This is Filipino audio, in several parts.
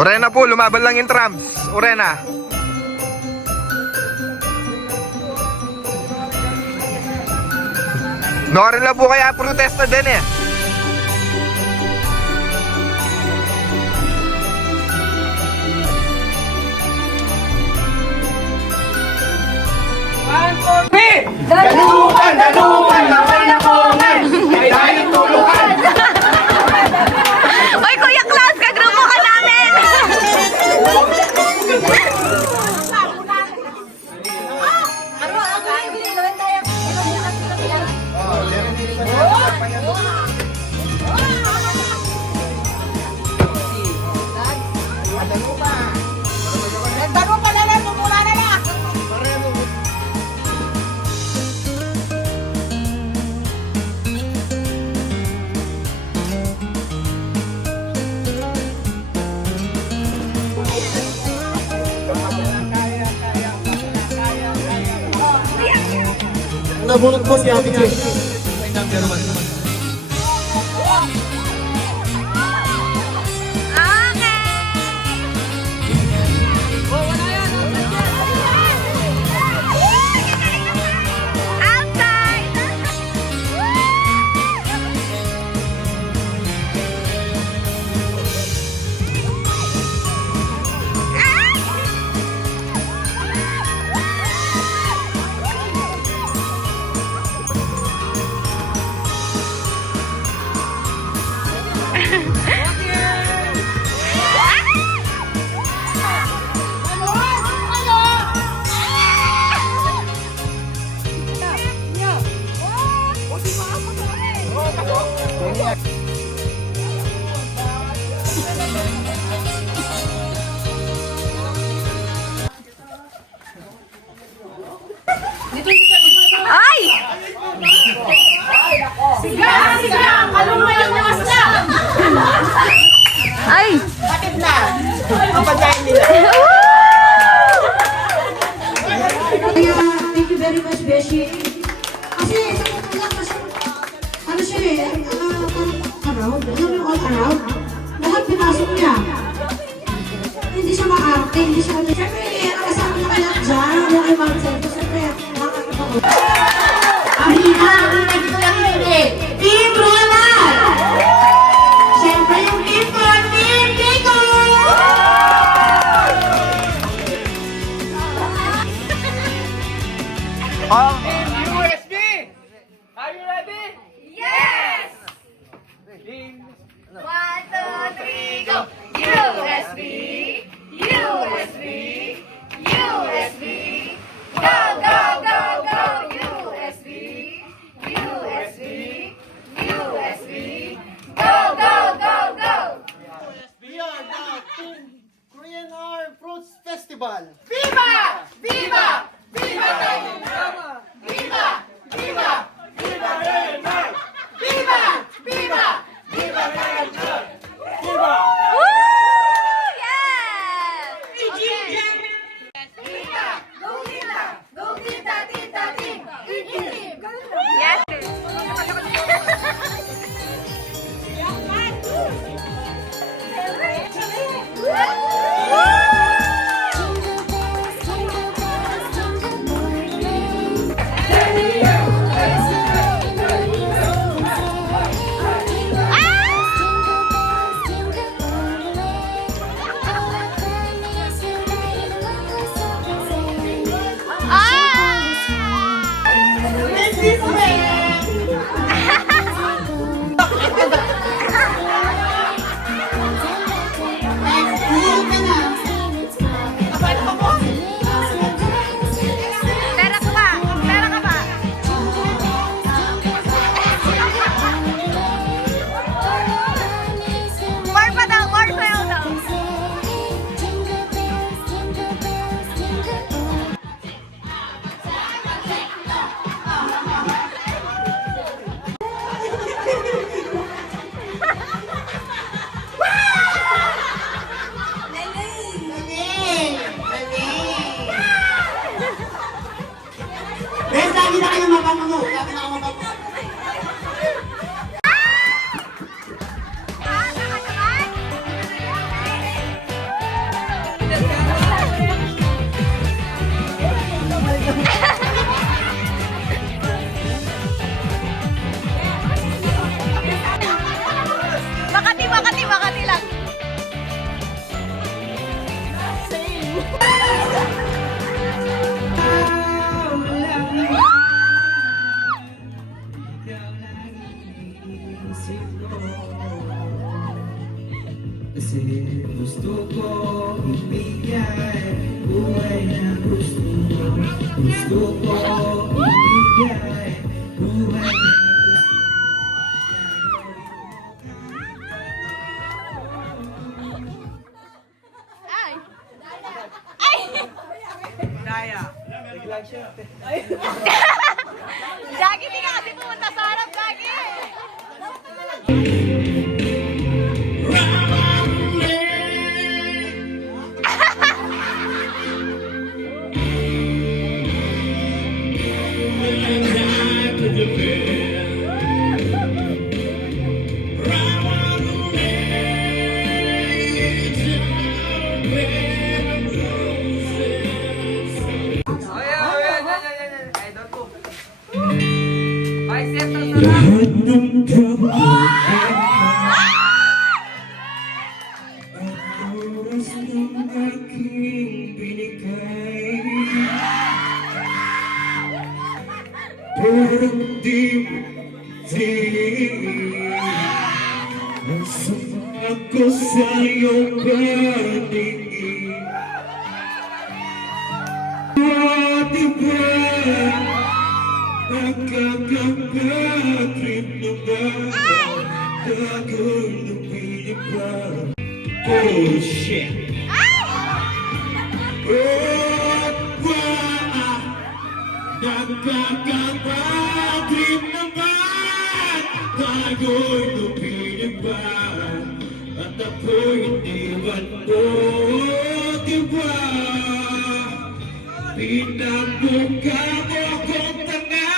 Urena po, lumaban lang yung trams. Urena. Norin lang po kaya protesta din eh. Dalukan, dalukan, bawal na kongan. Ay dahil tulukan. Oy, Kuya Klaus, kagrupo ka namin! Nabunot ko si Ate Jess. Ay! Siga! Kalungan yung namas na! Ay! Bakit na? Ang pagkain nila. Thank you very much, Beshi. Kasi sa mga kasi, ano siya eh, around, alam mo all around, lahat pinasok niya. Hindi siya maarte, hindi siya, siyempre, kasama na kaya dyan, yung kay Marcel, so siyempre, nakakapag Ahina, dito lang hindi. Team Ronald! Siyempre yung team ko, Team Kiko! USB! Are you ready? Yes! 1, 2, 3, go! USB! USB! USB! Go, go, go, go! USB! Kasi gusto ko ibigay buhay na gusto mo. Gusto ko ibigay buhay na Ay! Ay! Jackie, di ka kasi pumunta sa harap, Jackie! lahat ng trabaho at oras ng aking binigay. Pero di mo tingin ang sama ko sa'yo patingin. Di ba nagkakapatid na ba gagawin ng pinipla? Bullshit! Nagkakapatid na ba gagawin ng pinipla? At ako'y iniwan mo, diba? Pinamukha mo kong tanga,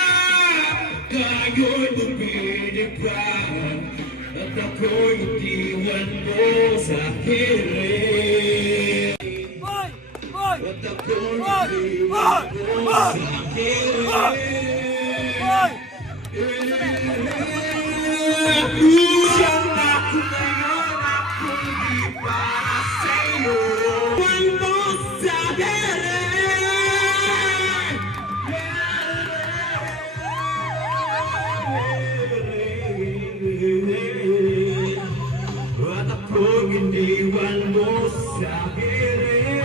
ngayon lumilipad, at ako'y iniwan mo sa hirit. At ako'y iniwan mo sa hirit. Siyang ako ngayon, ako'y di para sa'yo. Iwan mo sa hirit. At ako'y iniwan mo sa hirit.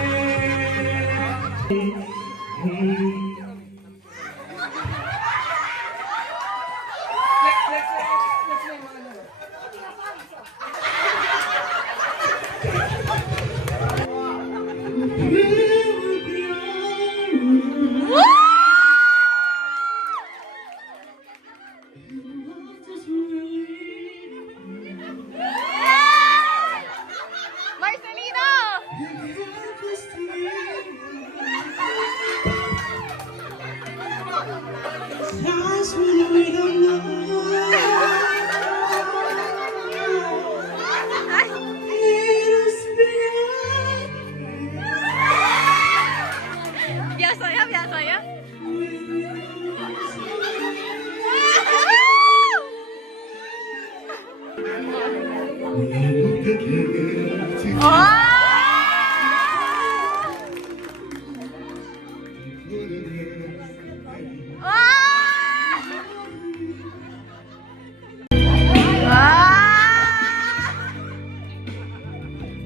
Marcelino! Biasa ya, biasa ya.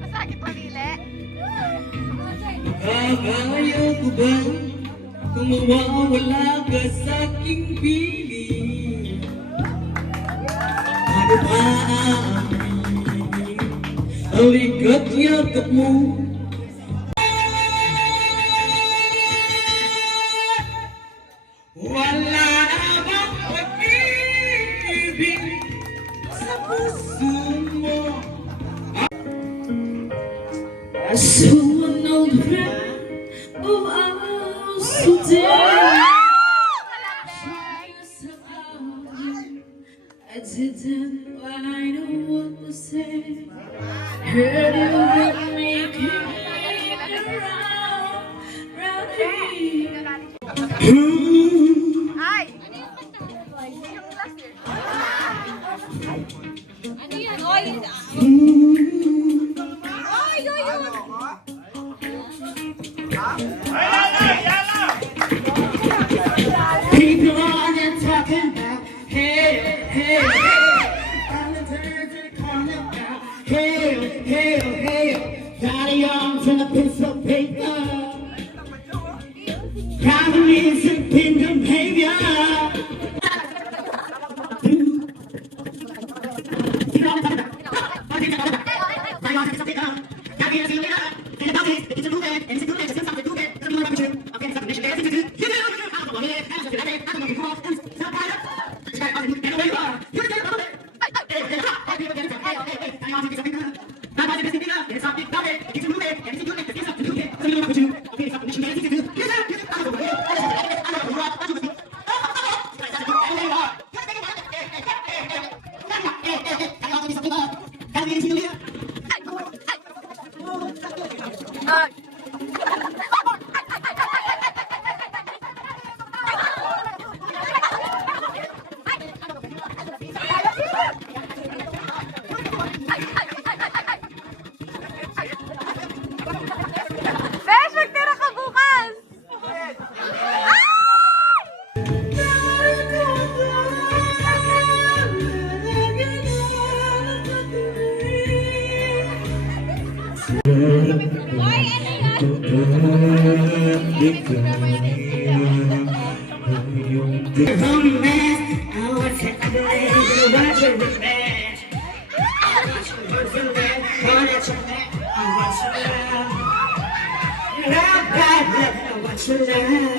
Masakit pamili. Ayaw ko ba kung mawawala ka sa aking piling? Ano ba ang piling? Halika't yakap mo. Wala na bang pag-ibig sa puso mo? Someone old friend of ours today. I didn't quite know what to say. Heard you with me kicking around here. Ay! Yung last year. Ano yan? Oy! Oy, oy, oy! People on and talking about, hey, hey, hey. All the birds are calling out, hey, hey. Besh, magtira ka bukas! What's your name?